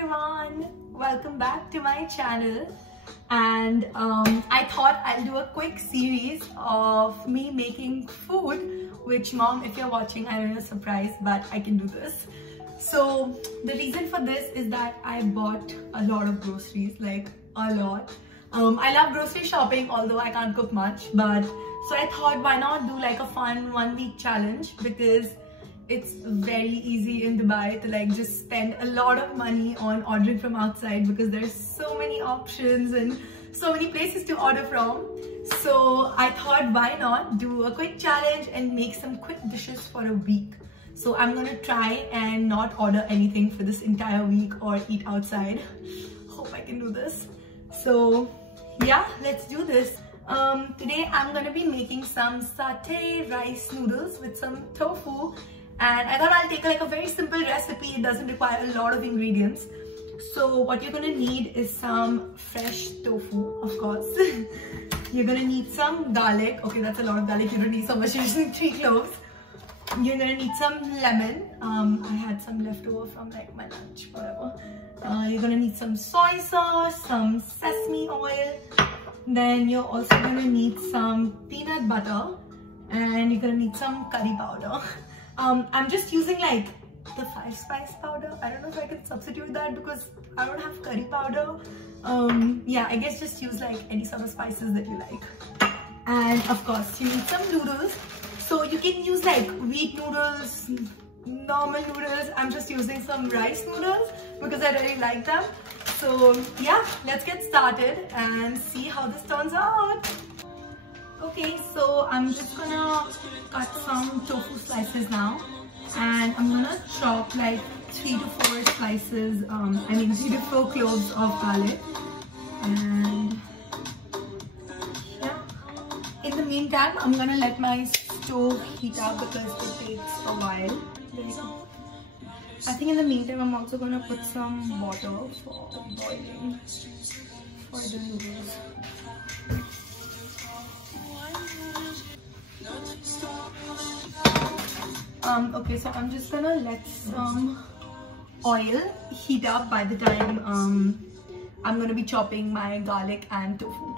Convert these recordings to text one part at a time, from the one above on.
everyone, welcome back to my channel. And I thought I'll do a quick series of me making food, which mom, if you're watching, I know you're surprised, but I can do this. So the reason for this is that I bought a lot of groceries, like a lot. I love grocery shopping, although I can't cook much, but so I thought why not do like a fun 1-week challenge, because it's very easy in Dubai to like just spend a lot of money on ordering from outside, because there's so many options and so many places to order from. So I thought why not do a quick challenge and make some quick dishes for a week. So I'm gonna try and not order anything for this entire week or eat outside. Hope I can do this. So yeah, let's do this. Today I'm gonna be making some satay rice noodles with some tofu. And I thought I'll take like a very simple recipe. It doesn't require a lot of ingredients. So what you're gonna need is some fresh tofu, of course. You're gonna need some garlic. Okay, that's a lot of garlic. You don't need so much. You're using 3 cloves. You're gonna need some lemon. I had some leftover from like my lunch, whatever. You're gonna need some soy sauce, some sesame oil. Then you're also gonna need some peanut butter, and you're gonna need some curry powder. I'm just using like the 5-spice powder. I don't know if I can substitute that because I don't have curry powder. Yeah, I guess just use like any sort of spices that you like. And of course, you need some noodles. So you can use like wheat noodles, normal noodles. I'm just using some rice noodles because I really like them. So yeah, let's get started and see how this turns out. Okay, so I'm just gonna cut some tofu slices now, and I'm gonna chop like 3 to 4 slices, 3 to 4 cloves of garlic. And yeah, in the meantime, I'm gonna let my stove heat up because it takes a while. There you go. I think in the meantime, I'm also gonna put some water for boiling for the noodles. Okay, so I'm just gonna let some oil heat up by the time I'm gonna be chopping my garlic and tofu.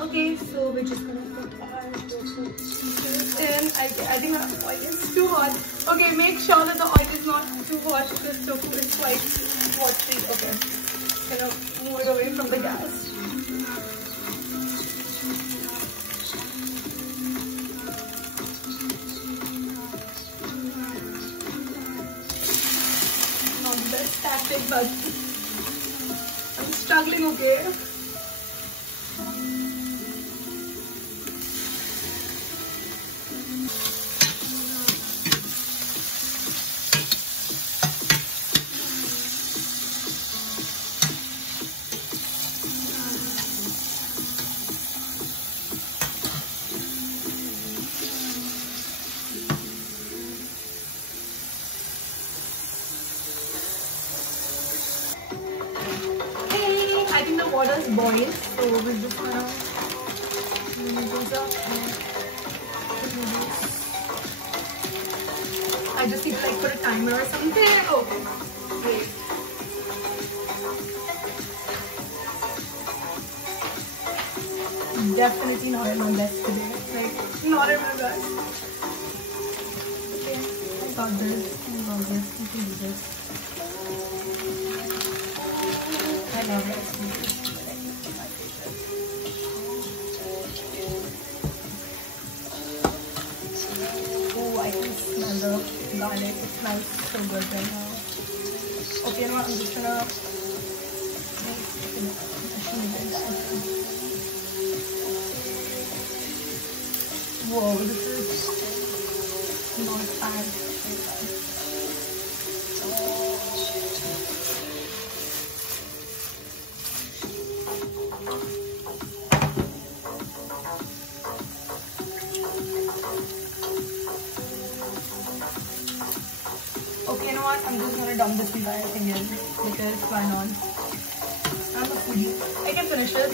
Okay, so we're just gonna put our tofu pieces in. I think our oil is too hot. Okay, make sure that the oil is not too hot because tofu is quite watery. Okay, gonna move it away from the gas. Not the best tactic, but I'm struggling, okay? I think the water is boiled, so we're just gonna noodles up and the noodles. I just need to like put a timer or something. Okay, wait. Definitely not in my best today. Like, not in my best. Okay, I got this. I got this. You can do this. I love rice noodles. It's my favorite. Oh, I can smell the garlic. It smells so good right now. Okay, now I'm just gonna whoa, this is not bad. Okay, you know what? I'm just gonna dump this entire thing in because why not? I'm a foodie. I can finish it.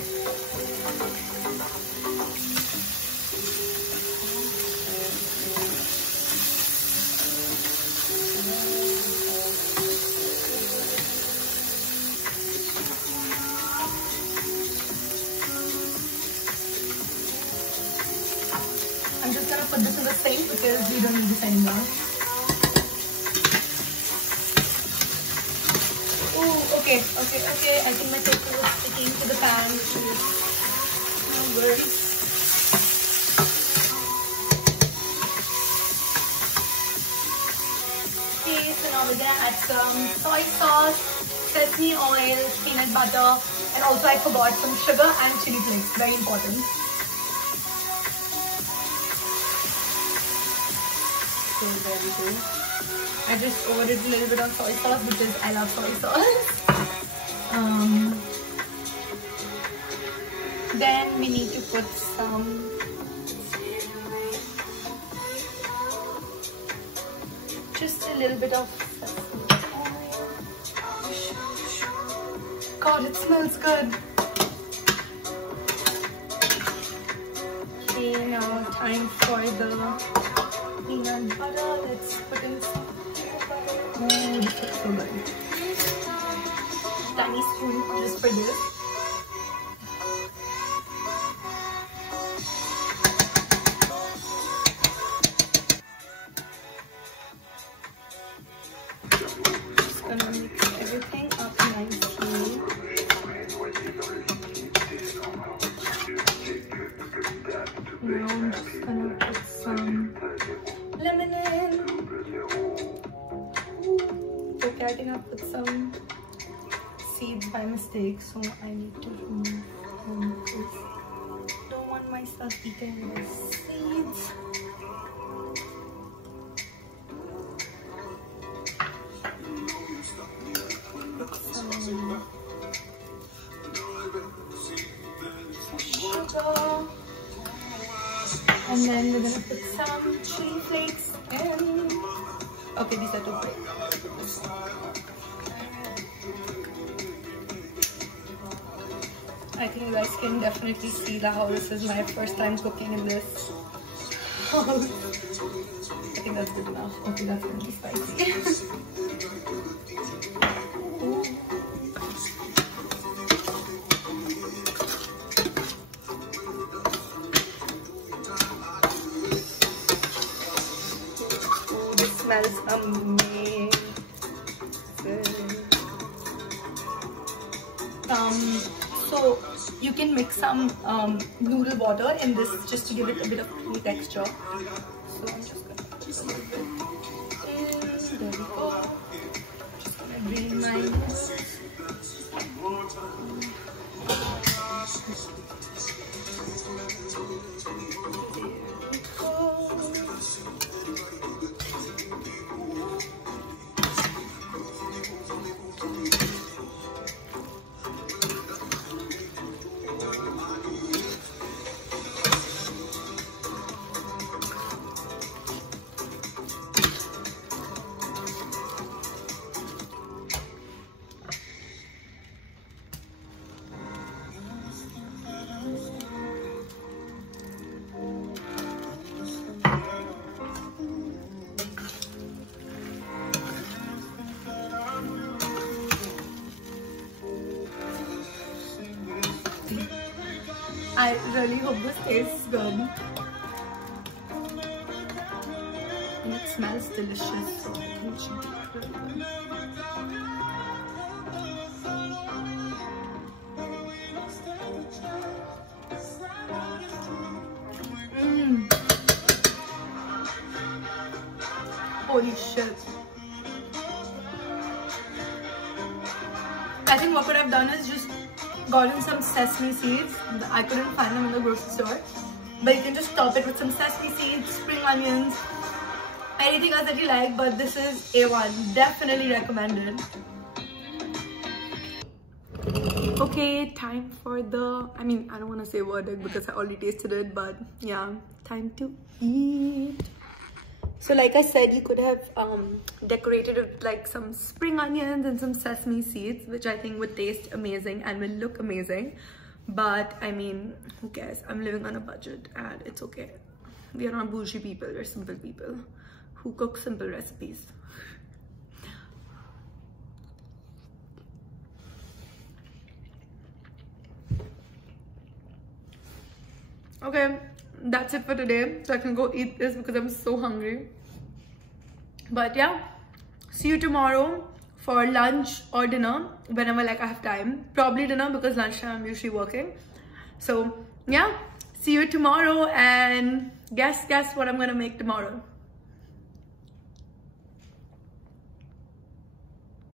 I'm just gonna put this in the sink because we don't need this anymore. Oh, okay. I think my tofu is sticking to the pan, which is no worries. Okay, so now we're gonna add some soy sauce, sesame oil, peanut butter, and also I forgot some sugar and chili flakes. Very important. So there we go. I just overdid a little bit on soy sauce because I love soy sauce. Then we need to put some just a little bit of oil. God, it smells good. Okay, now time for the peanut butter. Let's put in some peanut butter. Oh, this looks so good. Tiny spoon just for this. Just gonna mix everything up nicely. Now I'm just gonna put some lemon in. Okay, I think I put some seeds by mistake, so I need to remove them because I don't want myself eating the seeds. Put some sugar. And then we're gonna put some chili flakes in. Okay, these are too big. I think you guys can definitely see how this is my first time cooking in this house. I think that's good enough. Okay, that's gonna be spicy. Smells amazing. So you can mix some noodle water in this just to give it a bit of creamy texture. So I'm just gonna put a little bit in. There we go. Just gonna drain mine. I really hope this tastes good. And it smells delicious, so I think it should be really good. Holy shit. I think what could have done is just gotten some sesame seeds. I couldn't find them in the grocery store, but you can just top it with some sesame seeds, spring onions, anything else that you like, but this is A1, definitely recommended. Okay, time for the, I don't want to say verdict because I already tasted it, but yeah, time to eat. So like I said, you could have decorated it with like some spring onions and some sesame seeds, which I think would taste amazing and will look amazing. But I mean, who cares? I'm living on a budget and it's okay. We are not bougie people, we're simple people who cook simple recipes. Okay, that's it for today. So I can go eat this because I'm so hungry. But yeah, see you tomorrow for lunch or dinner, whenever like I have time. Probably dinner because lunchtime I'm usually working. So yeah, see you tomorrow, and guess what I'm gonna make tomorrow.